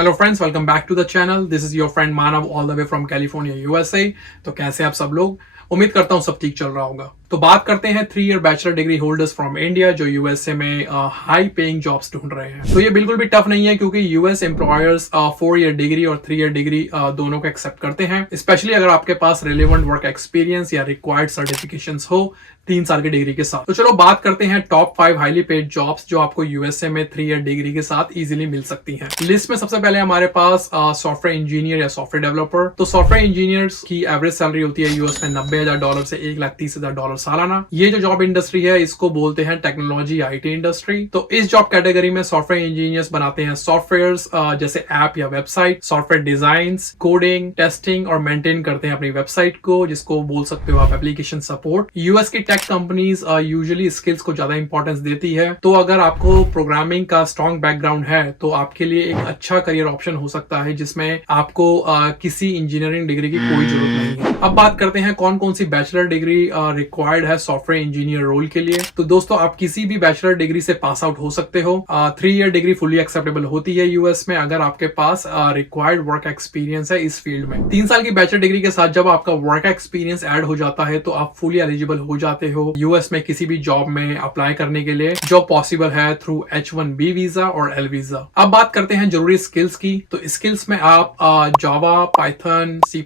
Hello friends, welcome back to the channel. This is your friend Manav all the way from California USA. तो कैसे आप सब लोग? उम्मीद करता हूँ सब ठीक चल रहा होगा। तो बात करते हैं 3 year bachelor degree holders from India जो यूएसए में हाई पेइंग जॉब्स ढूंढ रहे हैं। तो ये बिल्कुल भी टफ नहीं है क्योंकि यूएस एम्प्लॉयर्स 4 ईयर डिग्री और 3 ईयर डिग्री दोनों को एक्सेप्ट करते हैं, स्पेशली अगर आपके पास रिलेवेंट वर्क एक्सपीरियंस या रिक्वायर्ड सर्टिफिकेशंस हो 3 साल की डिग्री के साथ। तो चलो बात करते हैं टॉप 5 हाईली पेड जॉब्स जो आपको यूएसए में 3 ईयर डिग्री के साथ इजीली मिल सकती हैं। लिस्ट में सबसे पहले हमारे पास सॉफ्टवेयर इंजीनियर या सॉफ्टवेयर डेवलपर। तो सॉफ्टवेयर इंजीनियर्स की एवरेज सैलरी होती है यूएस में $90,000 से $1,30,000 सालाना। ये जो जॉब इंडस्ट्री है इसको बोलते हैं टेक्नोलॉजी आईटी इंडस्ट्री। तो इस जॉब कैटेगरी में सॉफ्टवेयर इंजीनियर्स बनाते हैं सॉफ्टवेयर जैसे ऐप या website, software design, coding, testing और मेंटेन करते हैं अपनी वेबसाइट को, जिसको बोल सकते हो आप एप्लीकेशन सपोर्ट। यूएस की टेक कंपनीज यूजुअली स्किल्स को ज्यादा इंपॉर्टेंस देती है। तो अगर आपको प्रोग्रामिंग का स्ट्रॉन्ग बैकग्राउंड है तो आपके लिए एक अच्छा करियर ऑप्शन हो सकता है जिसमें आपको किसी इंजीनियरिंग डिग्री की कोई जरूरत नहीं है। अब बात करते हैं कौन कौन सी बैचलर डिग्री रिक्वायर्ड है सॉफ्टवेयर इंजीनियर रोल के लिए। तो दोस्तों आप किसी भी बैचलर डिग्री से पास आउट हो सकते हो। 3 ईयर डिग्री फुली एक्सेप्टेबल होती है यूएस में अगर आपके पास रिक्वायर्ड वर्क एक्सपीरियंस है इस फील्ड में। 3 साल की बैचलर डिग्री के साथ जब आपका वर्क एक्सपीरियंस ऐड हो जाता है तो आप फुली एलिजिबल हो जाते हो यूएस में किसी भी जॉब में अप्लाई करने के लिए, जो पॉसिबल है थ्रू H1B वीजा और L वीजा। अब बात करते हैं जरूरी स्किल्स की। तो स्किल्स में आप Java, Python, C++,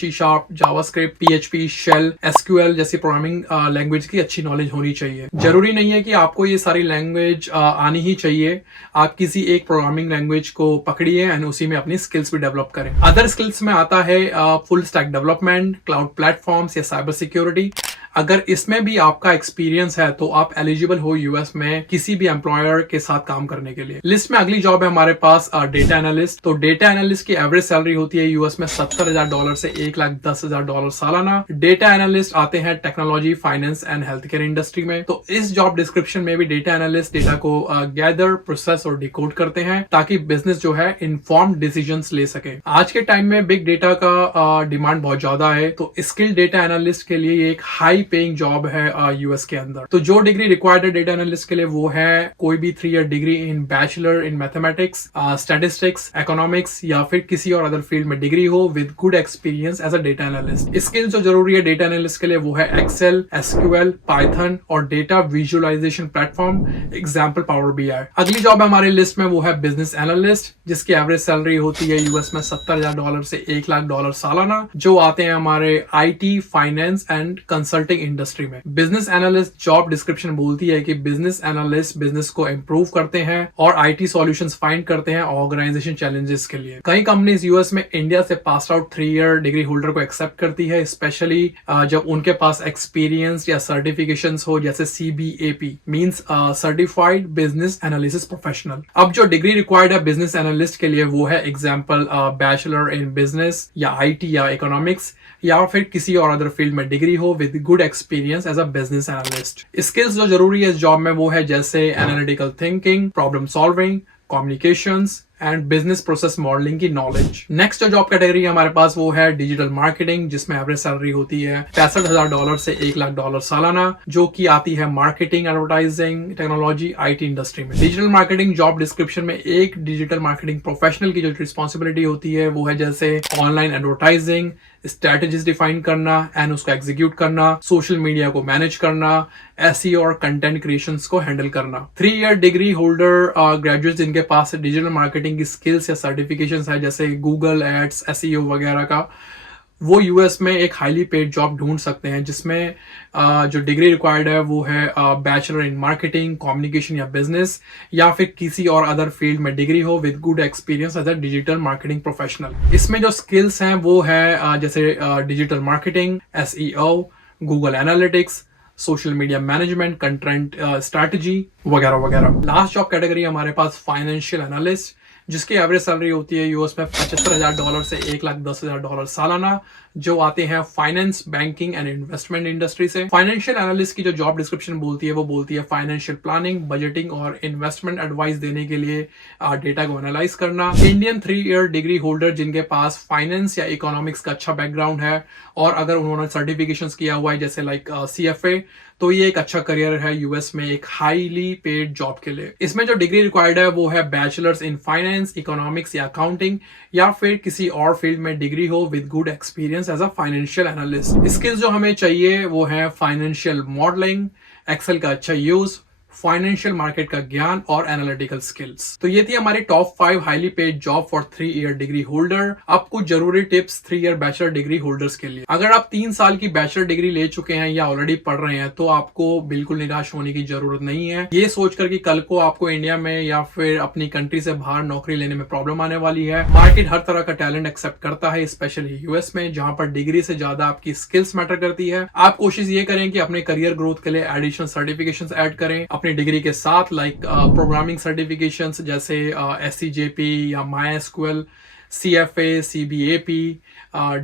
C#, JavaScript, PHP, shell, SQL जैसी प्रोग्रामिंग लैंग्वेज की अच्छी नॉलेज होनी चाहिए। जरूरी नहीं है कि आपको ये सारी लैंग्वेज आनी ही चाहिए। आप किसी एक प्रोग्रामिंग लैंग्वेज को पकड़िए एंड उसी में अपनी स्किल्स भी डेवलप करें। अदर स्किल्स में आता है full stack development, cloud platforms या साइबर सिक्योरिटी। अगर इसमें भी आपका एक्सपीरियंस है तो आप एलिजिबल हो यूएस में किसी भी एम्प्लॉयर के साथ काम करने के लिए। लिस्ट में अगली जॉब है हमारे पास डेटा एनालिस्ट। तो डेटा एनालिस्ट की एवरेज सैलरी होती है यूएस में $70,000 से $1,10,000 सालाना। डेटा एनालिस्ट आते हैं technology, finance and health care industry में। तो इस जॉब डिस्क्रिप्शन में भी डेटा एनालिस्ट डेटा को गैदर, प्रोसेस और डिकोड करते हैं ताकि बिजनेस जो है इन्फॉर्म्ड डिसीजंस ले सके। आज के टाइम में बिग डेटा का डिमांड बहुत ज्यादा है, तो स्किल डेटा एनालिस्ट के लिए एक हाई पेइंग जॉब है यूएस के अंदर। तो जो डिग्री रिक्वायर्ड है डेटा एनालिस्ट के लिए वो है कोई भी 3 year degree in bachelor in mathematics, statistics, economics या फिर किसी और अदर फील्ड में डिग्री हो with good experience as a data analyst. Skills जो जरूरी है डेटा एनालिस्ट के लिए वो है एक्सेल, SQL, पाइथन और data visualisation platform, example power BI। अगली जॉब है हमारी लिस्ट में वो है बिजनेस एनालिस्ट, जिसकी एवरेज सैलरी होती है यूएस में $70,000 से $1,00,000 सालाना, जो आते हैं हमारे IT, finance and consulting industry में। बिजनेस एनालिस्ट जॉब डिस्क्रिप्शन बोलती है कि बिजनेस एनालिस्ट बिजनेस को इंप्रूव करते हैं और IT सॉल्यूशंस फाइंड करते हैं ऑर्गेनाइजेशन चैलेंजेस के लिए। कई कंपनीज यूएस में इंडिया से pass out 3 year degree holder को एक्सेप्ट करती है, स्पेशली जब उनके पास एक्सपीरियंस या सर्टिफिकेशंस हो, जैसे CBAP means certified business analysis professional. अब जो डिग्री रिक्वायर्ड है बिजनेस एनालिस्ट के लिए वो है एग्जांपल बैचलर इन बिजनेस या IT या इकोनॉमिक्स या फिर किसी और अदर फील्ड में डिग्री हो with good experience as a business analyst. Skills जो जरूरी है इस जॉब में वो है जैसे analytical thinking, problem solving, communications and business process modelling की नॉलेज। नेक्स्ट जो जॉब कैटेगरी हमारे पास वो है डिजिटल मार्केटिंग, जिसमें एवरेज सैलरी होती है $65,000 से $1,00,000 सालाना, जो कि आती है marketing, advertising, technology, IT industry में। डिजिटल मार्केटिंग जॉब डिस्क्रिप्शन में एक डिजिटल मार्केटिंग प्रोफेशनल की जो रिस्पॉन्सिबिलिटी होती है वो है जैसे ऑनलाइन एडवर्टाइजिंग, स्ट्रेटेजीज डिफाइन करना एंड उसको एग्जीक्यूट करना, सोशल मीडिया को मैनेज करना, SEO और कंटेंट क्रिएशंस को हैंडल करना। 3 ईयर डिग्री होल्डर ग्रेजुएट जिनके पास डिजिटल मार्केटिंग की स्किल्स या सर्टिफिकेशंस है जैसे गूगल एड्स, SEO वगैरह का, वो यूएस में एक हाईली पेड जॉब ढूंढ सकते हैं जिसमें जो डिग्री रिक्वायर्ड है वो है बैचलर इन मार्केटिंग, कम्युनिकेशन या बिजनेस या फिर किसी और अदर फील्ड में डिग्री हो with good experience as a digital marketing professional. इसमें जो स्किल्स हैं वो है जैसे digital marketing, SEO, Google analytics, social media management, content strategy वगैरह वगैरह। लास्ट जॉब कैटेगरी हमारे पास फाइनेंशियल एनालिस्ट, जिसकी एवरेज सैलरी होती है यूएस में $75,000 से $1,10,000 सालाना, जो आते हैं finance, banking and investment industry से। फाइनेंशियल एनालिस्ट की जो जॉब डिस्क्रिप्शन बोलती है वो बोलती है फाइनेंशियल प्लानिंग, बजटिंग और इन्वेस्टमेंट एडवाइस देने के लिए डेटा को एनालाइज करना। इंडियन 3 ईयर डिग्री होल्डर जिनके पास फाइनेंस या इकोनॉमिक्स का अच्छा बैकग्राउंड है और अगर उन्होंने सर्टिफिकेशंस किया हुआ है जैसे लाइक CFA, तो ये एक अच्छा करियर है यूएस में एक हाईली पेड जॉब के लिए। इसमें जो डिग्री रिक्वायर्ड है वो है बैचलर्स इन फाइनेंस, इकोनॉमिक्स या अकाउंटिंग, या फिर किसी और फील्ड में डिग्री हो with good experience as a financial analyst. Skills जो हमें चाहिए वो है फाइनेंशियल मॉडलिंग, एक्सेल का अच्छा यूज, फाइनेंशियल मार्केट का ज्ञान और एनालिटिकल स्किल्स। तो ये थी हमारी top 5 highly paid job for 3 year degree holder. अब कुछ जरूरी tips 3 year bachelor degree holders के लिए। अगर आप 3 साल की बैचलर डिग्री ले चुके हैं या ऑलरेडी पढ़ रहे हैं तो आपको बिल्कुल निराश होने की जरूरत नहीं है। ये सोचकर कि कल को आपको इंडिया में या फिर अपनी कंट्री से बाहर नौकरी लेने में प्रॉब्लम आने वाली है। मार्केट हर तरह का टैलेंट एक्सेप्ट करता है, स्पेशली यूएस में, जहां पर डिग्री से ज्यादा आपकी स्किल्स मैटर करती है। आप कोशिश ये करें कि अपने करियर ग्रोथ के लिए एडिशनल सर्टिफिकेशंस ऐड करें अपनी डिग्री के साथ, लाइक प्रोग्रामिंग सर्टिफिकेशंस जैसे SCJP या MySQL, CFA, CBAP,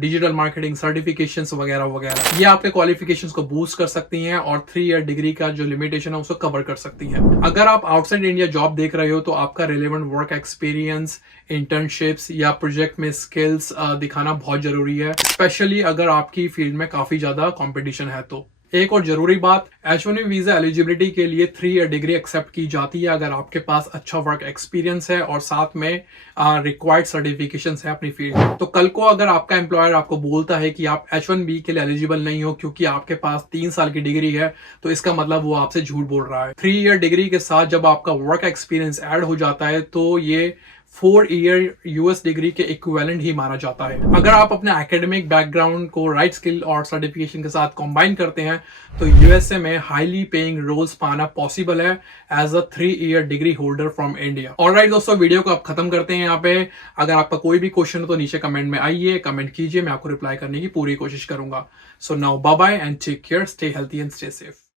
digital marketing certifications वगैरह वगैरह। ये आपके क्वालिफिकेशंस को बूस्ट कर सकती हैं और 3 ईयर डिग्री का जो लिमिटेशन है उसको कवर कर सकती हैं। अगर आप आउटसाइड इंडिया जॉब देख रहे हो तो आपका रिलेवेंट वर्क एक्सपीरियंस, इंटर्नशिप्स या प्रोजेक्ट में स्किल्स दिखाना बहुत जरूरी है, स्पेशली अगर आपकी फील्ड में काफी ज्यादा कॉम्पिटिशन है तो। एक और जरूरी बात, H1B वीजा एलिजिबिलिटी के लिए 3 ईयर डिग्री एक्सेप्ट की जाती है अगर आपके पास अच्छा वर्क एक्सपीरियंस है और साथ में रिक्वायर्ड सर्टिफिकेशंस है अपनी फील्ड में। तो कल को अगर आपका एम्प्लॉयर आपको बोलता है कि आप H1B के लिए एलिजिबल नहीं हो क्योंकि आपके पास 3 साल की डिग्री है, तो इसका मतलब वो आपसे झूठ बोल रहा है। 3 ईयर डिग्री के साथ जब आपका वर्क एक्सपीरियंस ऐड हो जाता है तो ये 4 ईयर यूएस डिग्री के इक्विवेलेंट ही माना जाता है। अगर आप अपने एकेडमिक बैकग्राउंड को राइट स्किल और सर्टिफिकेशन के साथ कंबाइन करते हैं तो यूएसए में हाईली पेइंग रोल्स पाना पॉसिबल है as a 3 year degree holder from India. Alright दोस्तों, वीडियो को आप खत्म करते हैं यहाँ पे। अगर आपका कोई भी क्वेश्चन हो तो नीचे कमेंट में आइए, कमेंट कीजिए, मैं आपको रिप्लाई करने की पूरी कोशिश करूंगा। So now bye bye and take care, stay healthy and stay safe.